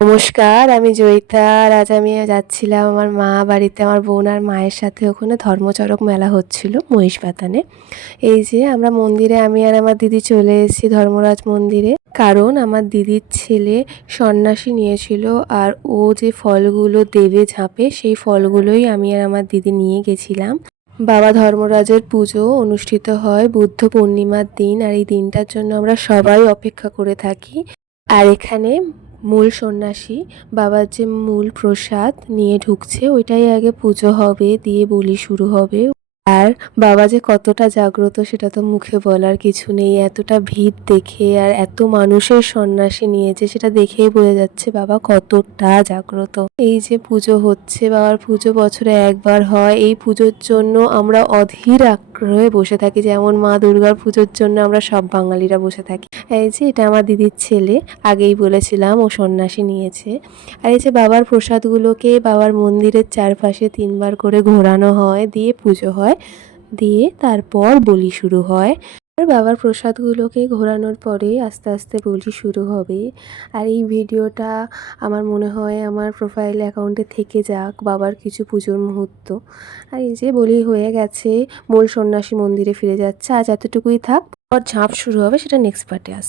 নমস্কার, আমি জয়িতা। আর আজ আমি যাচ্ছিলাম আমার মা বাড়িতে, আমার বোন আর মায়ের সাথে। ওখানে ধর্মচড়ক মেলা হচ্ছিল মহিষবাথানে। এই যে আমরা মন্দিরে, আমি আর আমার দিদি চলে এসেছি ধর্মরাজ মন্দিরে। কারণ আমার দিদির ছেলে সন্ন্যাসী নিয়েছিল, আর ও যে ফলগুলো দেবে ঝাঁপে, সেই ফলগুলোই আমি আর আমার দিদি নিয়ে গেছিলাম। বাবা ধর্মরাজের পুজো অনুষ্ঠিত হয় বুদ্ধ পূর্ণিমার দিন, আর এই দিনটার জন্য আমরা সবাই অপেক্ষা করে থাকি। আর এখানে মূল সন্ন্যাসী বাবার যে মূল প্রসাদ নিয়ে ঢুকছে, ওইটাই আগে পুজো হবে, দিয়ে বলি শুরু হবে। আর বাবা যে কতটা জাগ্রত সেটা তো মুখে বলার কিছু নেই। এতটা ভিড় দেখে আর এত মানুষের সন্ন্যাসী নিয়েছে, সেটা দেখেই বোঝা যাচ্ছে বাবা কতটা জাগ্রত। এই যে পুজো হচ্ছে, বাবার পুজো বছরে একবার হয়। এই পুজোর জন্য আমরা অধীর আগ্রহে বসে থাকি, যেমন মা দুর্গার পুজোর জন্য আমরা সব বাঙালিরা বসে থাকি। এই যে এটা আমার দিদির ছেলে, আগেই বলেছিলাম ও সন্ন্যাসী নিয়েছে। আর এই যে বাবার প্রসাদগুলোকে বাবার মন্দিরের চারপাশে 3বার করে ঘোরানো হয়, দিয়ে পুজো হয়, দিয়ে তারপর বলি শুরু হয়। আর বাবার প্রসাদগুলোকে ঘোরানোর পরে আস্তে আস্তে বলি শুরু হবে। আর এই ভিডিওটা আমার মনে হয় আমার প্রোফাইল অ্যাকাউন্টে থেকে যাক, বাবার কিছু পুজোর মুহূর্ত। আর এই যে বলি হয়ে গেছে, মূল সন্ন্যাসী মন্দিরে ফিরে যাচ্ছে। আজ এতটুকুই থাক, আর ঝাঁপ শুরু হবে, সেটা নেক্সট পার্টে আসছে।